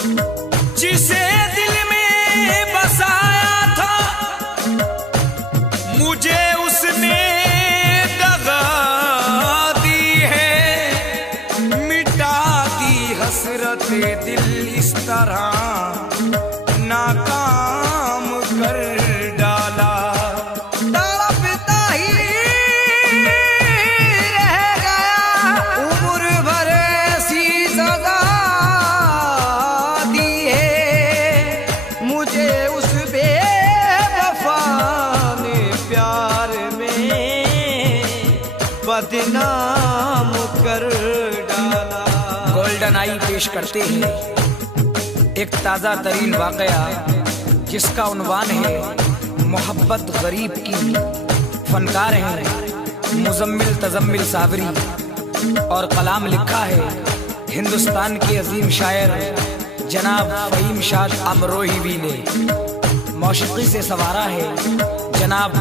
जिसे दिल में बसाया था मुझे उसने दगा दी है। मिटा दी हसरते दिल इस तरह नाकाम कर डाला। तड़पता ही रह गया उम्र भर ऐसी सजा दी है मुझे उस बेवफा ने प्यार में बदनाम कर डाला। गोल्डन आई पेश करते हैं एक ताज़ा तरीन वाकया जिसका उन्वान है मोहब्बत गरीब की। फनकार हैं मुजम्मिल तजम्मिल साबरी और कलाम लिखा है हिंदुस्तान के अजीम शायर जनाब फ़हीम शाद अमरोही ने। मौसीकी से सवारा है जनाब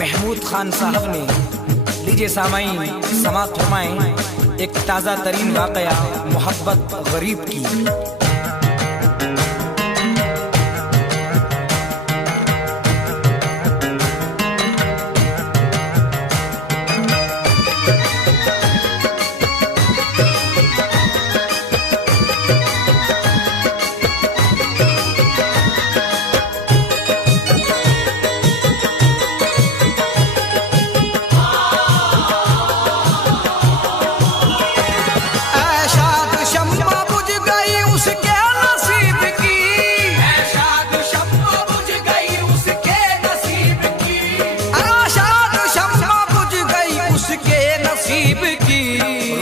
महमूद खान साहब ने। लीजिए सामाईन समाअत फरमाएं एक ताज़ा तरीन वाकया मोहब्बत गरीब की।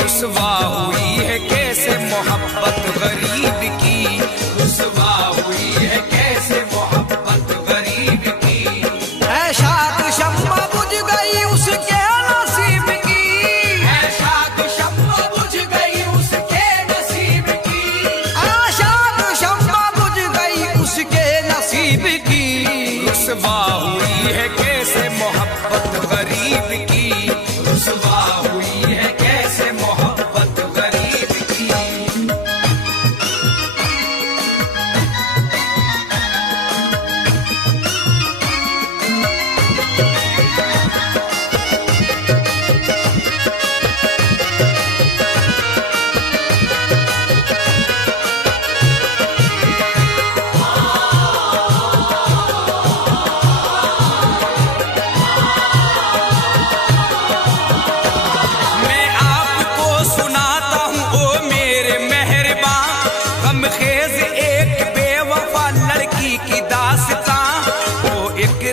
रुसवा हुई है कैसे मोहब्बत गरीब की, रुसवा हुई है कैसे मोहब्बत गरीब की। ऐशा शम्मा बुझ गई उसके नसीब की, ऐशा शम्मा बुझ गई उसके नसीब की, ऐशा शम्मा बुझ गई उसके नसीब की। रुसवा हुई है कैसे मोहब्बत गरीब की, रुसवा हुई है कैसे मोहब्बत गरीब की।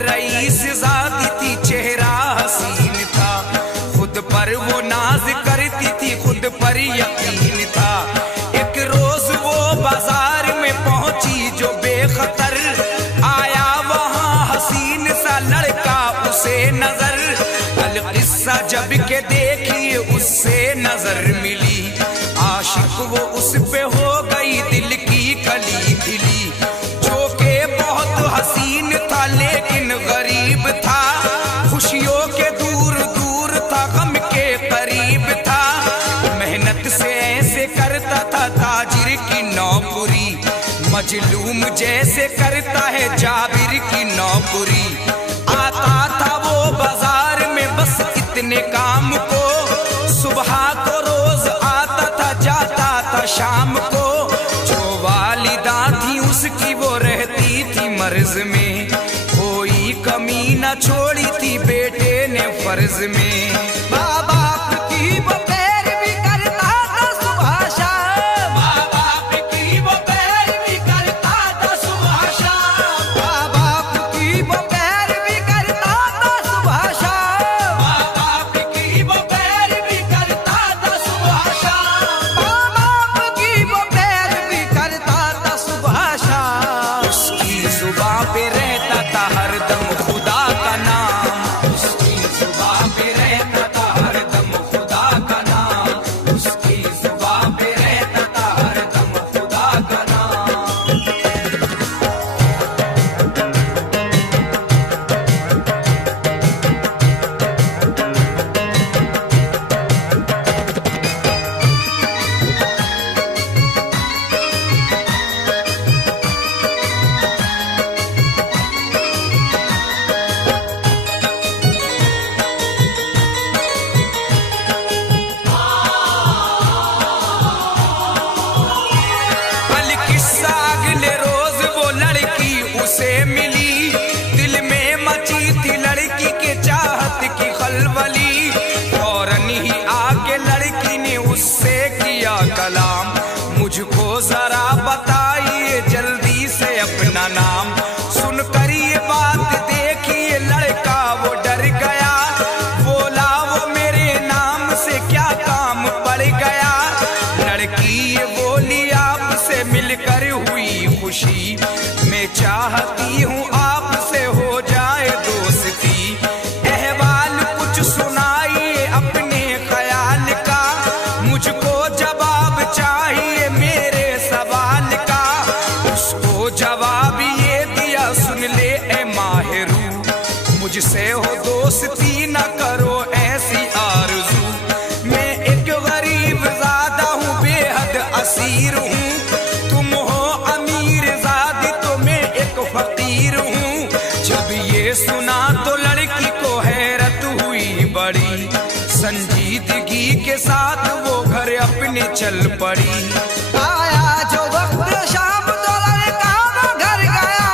रईस ज़ादी थी चेहरा हसीन था, खुद पर वो नाज करती थी खुद पर यकीन था। एक रोज वो बाजार में पहुंची जो बेखतर, आया वहां हसीन सा लड़का उसे नजर। अल किस्सा जब के देखी उससे नजर मिली, आशिक वो उस पे हो गई दिल की कली खिली। जो के बहुत हसीन था लेकिन गरीब था, खुशियों के दूर दूर था गम के करीब था। मेहनत से ऐसे करता था ताजिर की नौकरी, मजलूम जैसे करता है जाबिर की नौकरी। आता था वो बाजार में बस इतने काम को, सुबह को रोज आता था जाता था शाम को। जो वालिदा थी उसकी वो रहती थी मर्ज में, कोई कमी न छोड़ी थी बेटे ने फर्ज में। माँ बाप की वो पैरवी करता था सुबह शाम, माँ बाप की वो पैरवी करता था सुबह शाम, माँ बाप की वो पैरवी करता था सुबह शाम, माँ बाप की वो पैरवी करता था सुबह शाम, माँ बाप की वो पैरवी करता था सुबह शाम। उसकी जुबान पे रहता था हरदम खुदा का नाम, उसकी जुबान पे रहता खलबली, फौरन ही आके लड़की ने उससे किया कलाम। मुझको जरा बताइए जल्दी से अपना नाम। सुनकर ये बात देखिए लड़का वो डर गया, बोला वो मेरे नाम से क्या काम पड़ गया। लड़की ये बोली आपसे मिलकर हुई खुशी, मैं चाहती हूँ आपसे हो जाए दोस्ती। अहवाल कुछ सुनाइए अपने ख्याल का, मुझको जवाब चाहिए मेरे सवाल का। उसको जवाब ये दिया सुन ले ए माहिरू, मुझसे हो दोस्ती न करो ऐसी आरज़ू। मैं एक गरीब ज़ादा हूँ बेहद असीर हूँ, तुम हो अमीर ज़ादी तो मैं एक फकीर हूँ। जब ये सुना तो लड़की को हैरत हुई बड़ी, संजीदगी के साथ वो घर अपने चल पड़ी। आया जो वक्त शाम तो लड़का वो घर गया,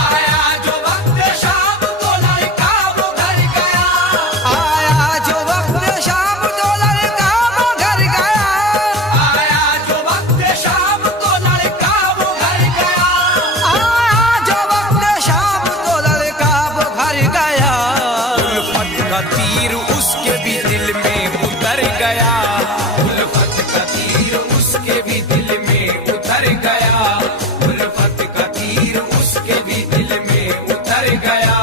आया जो वक्त शाम तो लड़का वो घर गया, आया जो वक्त शाम तो लड़का वो घर गया, आया जो वक्त शाम तो लड़का वो घर गया, आया जो वक्त शाम तो लड़का वो घर गया। उल्फत का तीर उसके भी दिल में उतर गया, उल्फत का तीर उसके भी दिल में उतर गया, उल्फत का तीर उसके भी दिल में उतर गया।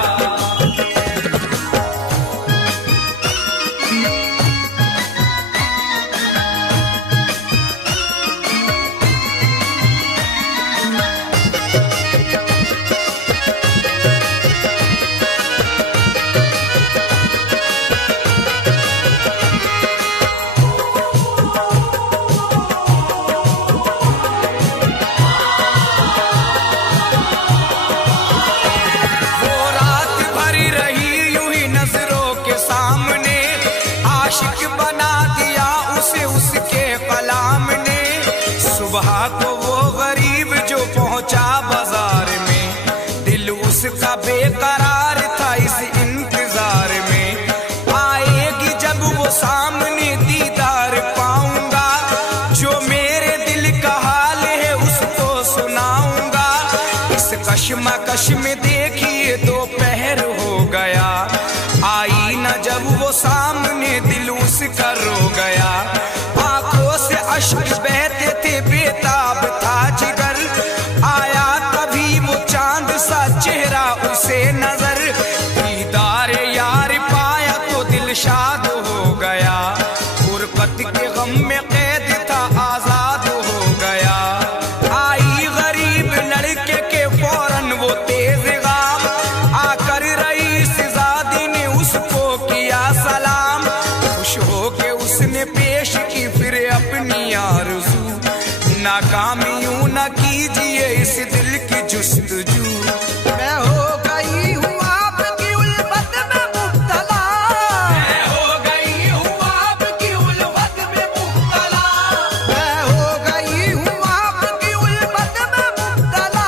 वो रात भरी रही यूं ही नजरों के सामने, आशिक बना दिया उसे उसके कलाम ने। सुबह को वो गरीब जो पहुंचा बाजार में, दिल उसका बेकरार था इस इंतजार में। आएगी जब वो सामने दीदार पाऊंगा, जो मेरे दिल का हाल है उसको सुनाऊंगा। इस कश्मकश में देखिए दोपहर हो गया, आई न जब वो सामने दिल उसका रो गया। आंखों से अश्क बहते थे बेताब था जिगर, आया तभी वो चांद सा चेहरा उसे नजर। दीदार यार पाया तो दिल शाद हो गया, गुरबत के गम में कैद था आजाद हो गया। आई गरीब लड़के के फौरन वो तेज गाम, आकर रईस ज़ादी ने उसको किया सलाम। खुश हो के उसने पेश की फिर अपनी आरज़ू, नाकामियों न कीजिए इस दिल की जुस्तजू। मैं हो गई हूँ आपकी उल्फत में मुब्तला, मैं हो गई हूँ आपकी उल्फत में मुब्तला, मैं हो गई हूँ आपकी उल्फत में मुब्तला,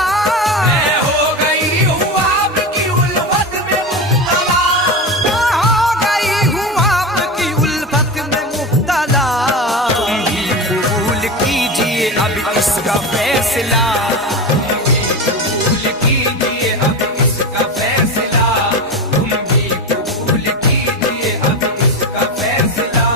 मैं हो गई हूँ आपकी उल्फत में मुब्तला। मैं हो गई हूँ आपकी उल्फत में मुब्तला। तुम भी कबूल कीजिए अब इसका फैसला, तुम भी कबूल कीजिए अब इसका फैसला, तुम भी कबूल कीजिए अब इसका फैसला।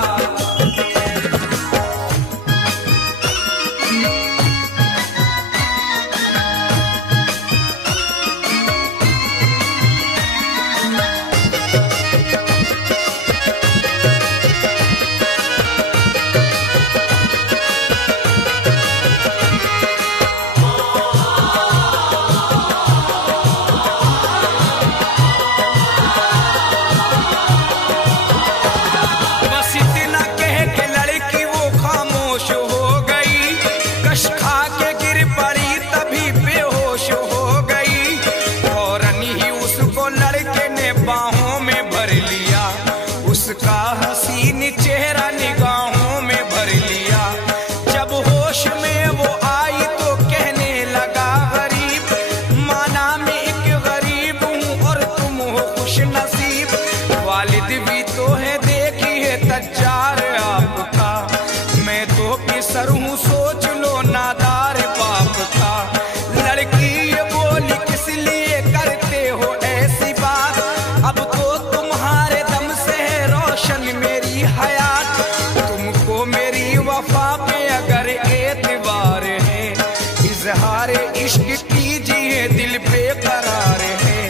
इजहार इश्क कीजिए दिल बेकरार है।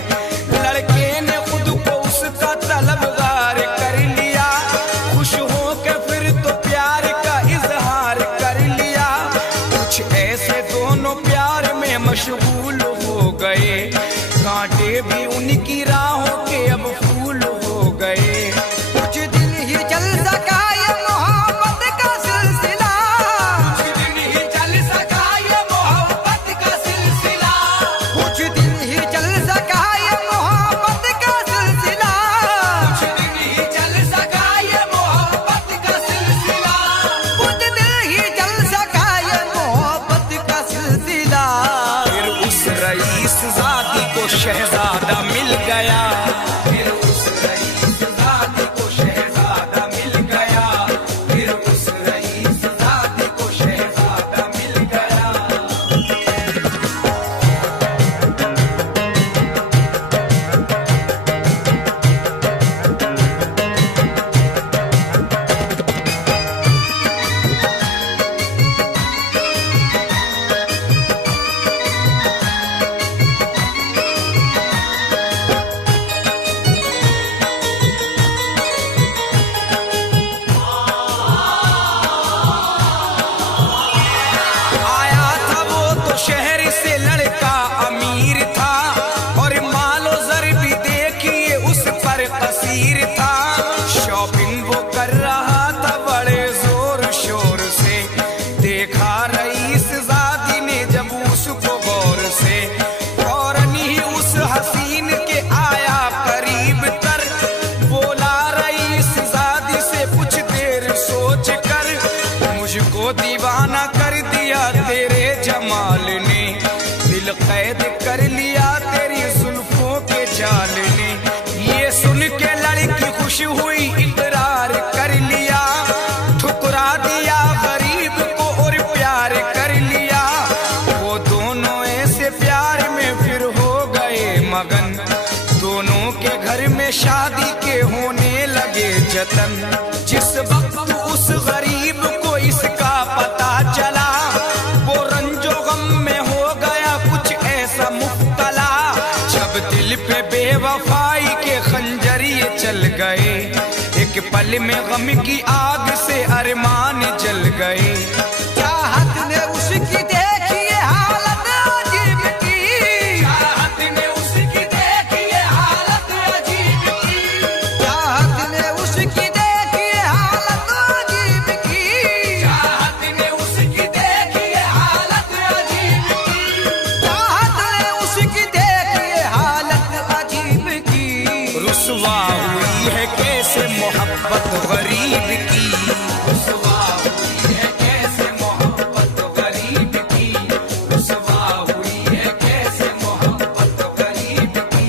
लड़के ने खुद को उसका तलबगार कर लिया, खुश हो के फिर तो प्यार का इजहार कर लिया। कुछ ऐसे दोनों प्यार में मशगूल हो गए, कांटे भी उनकी राहों के अब फूल हो गए। कुछ दिन ही चल सका ये मोहब्बत का सिलसिला, कुछ दिन ही चल सका ये मोहब्बत का सिलसिला, कुछ दिन ही चल सका ये मोहब्बत का सिलसिला, कुछ दिन ही चल सका ये मोहब्बत का सिलसिला। कुछ दिन ही चल सका ये मोहब्बत का सिलसिला। फिर उस रईस ज़ादी को शहजादा मिल गया, फिर उस रईस ज़ादी को शहजादा मिल गया, फिर उस रईस ज़ादी को शहजादा मिल गया। आया था वो तो शहर से लड़का अमीर था, और मालो जर भी देखिए उस पर कसीर था। शॉपिंग वो कर रहा था बड़े जोर शोर से, देखा रईस ज़ादी ने जब उसको गौर से, फौरन ही उस हसीन के आया करीब तर, बोला रईस ज़ादी से कुछ देर सोच कर, मुझको दीवाना कर दिया तेरे जमाल ने, दिल कैद कर लिया तेरी जुल्फों के जाल ने। ये सुन के लड़की खुश हुई इकरार कर लिया, ठुकरा दिया गरीब को और प्यार कर लिया। वो दोनों ऐसे प्यार में फिर हो गए मगन, दोनों के घर में शादी के होने लगे जतन। जिस वक्त उस गरीब को इसका पता चला, वो रंजो गम में हो गया कुछ ऐसा मुब्तला। जब दिल पे बेवफाई के खंजर ये चल गए, एक पल में गम की आग से अरमान जल गए। चाहत ने उसकी देखिए हालत अजीब की, चाहत ने उसकी देखिए हालत अजीब की, चाहत ने उसकी देखिए हालत अजीब की, चाहत ने उसकी देखिए हालत अजीब की। चाहत ने उसकी देखिए हालत अजीब की। रुसवा हुई है कैसे मोहब्बत गरीब की, रुसवा हुई है कैसे मोहब्बत गरीब की, रुसवा हुई है कैसे मोहब्बत गरीब की।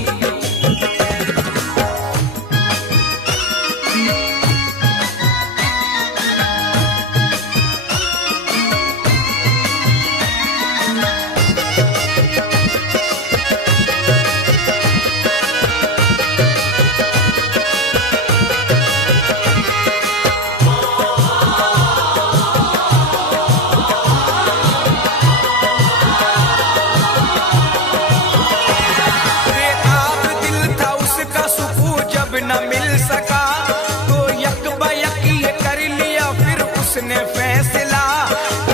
बेताब दिल था उसका सुकून जब न मिल सका, तो यक बयक ये कर लिया फिर उसने फैसला।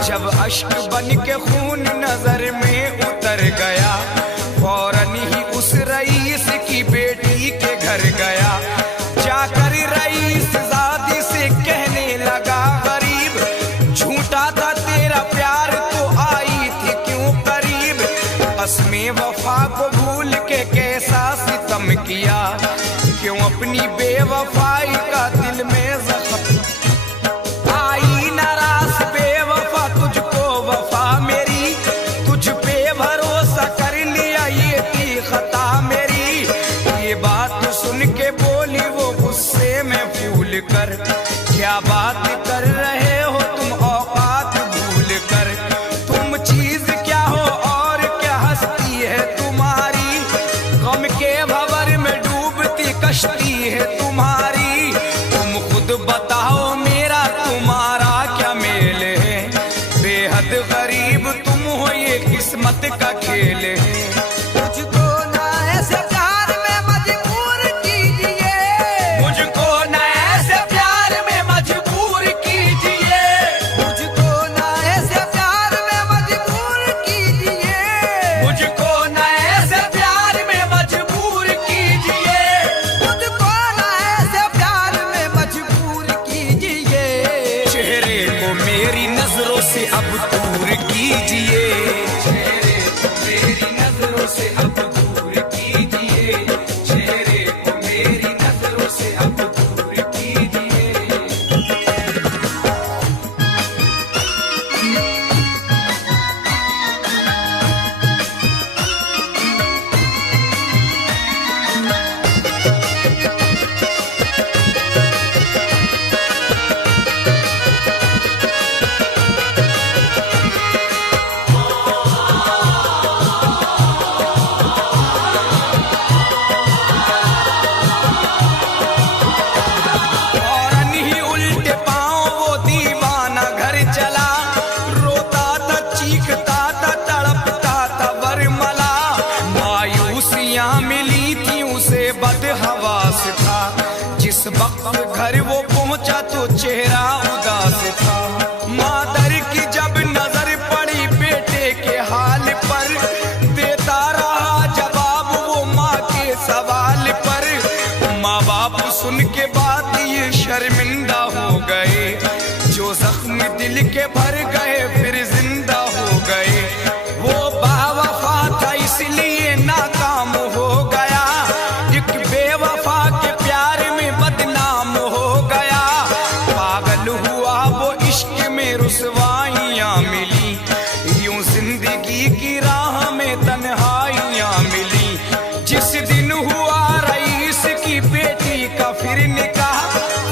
जब अश्क बन के खून नजर में उतर गया, फौरन ही उस रईस की बेटी के घर गया। जाकर रईस ज़ादी से कहने लगा गरीब, झूठा था तेरा प्यार तो आई थी क्यों करीब। कसमे वफा को भूल के कैसा सितम किया, क्यों अपनी बेवफाई का दिल में जख्म। आई नाराज बेवफा तुझको वफा मेरी, तुझ पे भरोसा कर लिया ये थी खता मेरी। ये बात सुन के बोली वो गुस्से में फूल कर, क्या बात कर रहे हो तुम औकात भूल कर। तुम चीज क्या हो और क्या हस्ती है तुम्हारी, गम के भंवर में डूब किस्मत का खेल है। मुझको ना ऐसे प्यार में मजबूर कीजिए, मुझको न ऐसे प्यार में मजबूर कीजिए, मुझको ना ऐसे प्यार में मजबूर कीजिए, मुझको न ऐसे प्यार में मजबूर कीजिए, मुझको ना ऐसे प्यार में मजबूर कीजिए। चेहरे को मेरी नजरों से अब दूर कीजिए, चेहरे को मेरी नजरों से अब दूर कीजिए, चेहरे को मेरी नजरों से अब दूर कीजिए। फौरन ही उल्टे पांव वो दीवाना घर चला, रोता था, चीखता था, तड़पता था बरमला। मायूसियां मिली थी उसे, बदहवास था। जिस वक्त घर वो पहुंचा तो चेहरा उदास था। मादर की जब नजर पड़ी बेटे के हाल पर, देता रहा जवाब वो माँ के सवाल पर। माँ बाप सुन के बात ये शर्मिंदा हो गए, जो जख्म दिल के भर गए फिर जिंदा हो गए। वो बावफा था इसलिए नाकाम हो गया, एक बेवफा के प्यार में बदनाम हो गया। पागल हुआ वो इश्क में, रुसवाइयाँ मिली, यूं जिंदगी की राह में तन्हाइयाँ मिली। जिस दिन हुआ रईस की बेटी का फिर निकाह,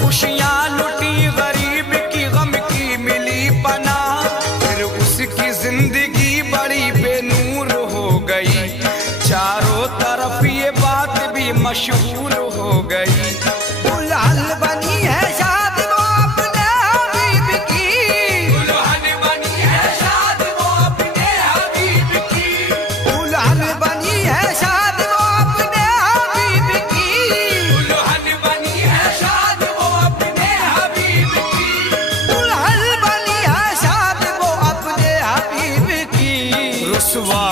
खुशियाँ लुटी गरीब की, गम की मिली पनाह। फिर उसकी जिंदगी बड़ी बेनूर हो गई, चारों तरफ ये बात भी मशहूर हो गई। दुल्हन बनी है शादी वो अपने हबीब की, दुल्हन बनी है शादी वो अपने हबीब की, दुल्हन बनी है शादी वो अपने हबीब की, दुल्हन बनी है शादी वो अपने हबीब की। दुल्हन बनी है शादी वो अपने हबीब की। रुसवा